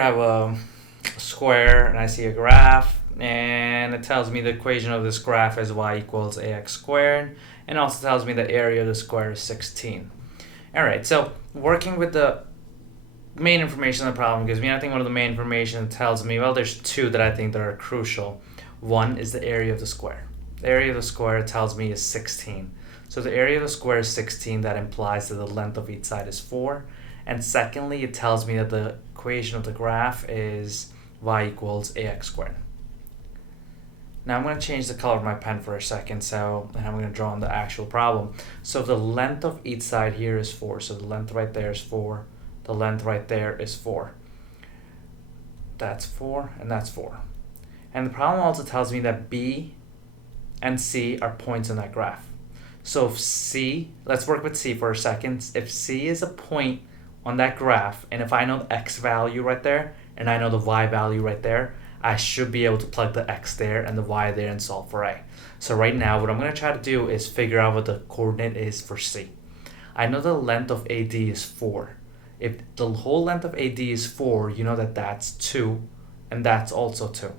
I have a square and I see a graph, and it tells me the equation of this graph is y equals ax squared, and also tells me the area of the square is 16. Alright, so working with the main information of the problem gives me, I think one of the main information tells me, well, there's two that I think that are crucial. One is the area of the square. The area of the square tells me is 16. So the area of the square is 16, that implies that the length of each side is 4. And secondly, it tells me that the equation of the graph is y equals ax squared. Now I'm going to change the color of my pen for a second, and I'm going to draw on the actual problem. So the length of each side here is 4. So the length right there is 4. The length right there is 4. That's 4, and that's 4. And the problem also tells me that B and C are points in that graph. So if C, let's work with C for a second. If C is a point on that graph, and if I know the x value right there, and I know the y value right there, I should be able to plug the x there and the y there and solve for A. So right now, what I'm going to try to do is figure out what the coordinate is for C. I know the length of AD is 4. If the whole length of AD is 4, you know that that's 2, and that's also 2.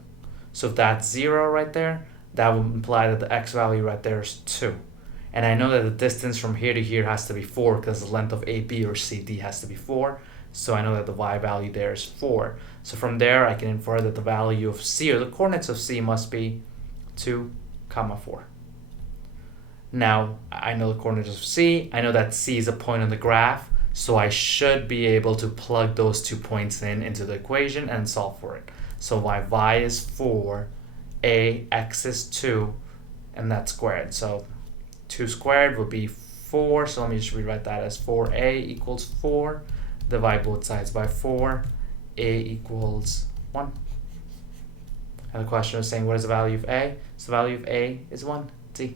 So if that's 0 right there, that would imply that the x value right there is 2. And I know that the distance from here to here has to be 4 because the length of AB or CD has to be 4. So I know that the y value there is 4. So from there, I can infer that the value of C, or the coordinates of C, must be 2, 4. Now, I know the coordinates of C. I know that C is a point on the graph. So I should be able to plug those 2 points into the equation and solve for it. So y is 4, x is 2, and that's squared. So 2 squared would be 4. So let me just rewrite that as 4a equals 4. Divide both sides by 4. A equals 1. And the question is saying, what is the value of a? So the value of a is 1. See?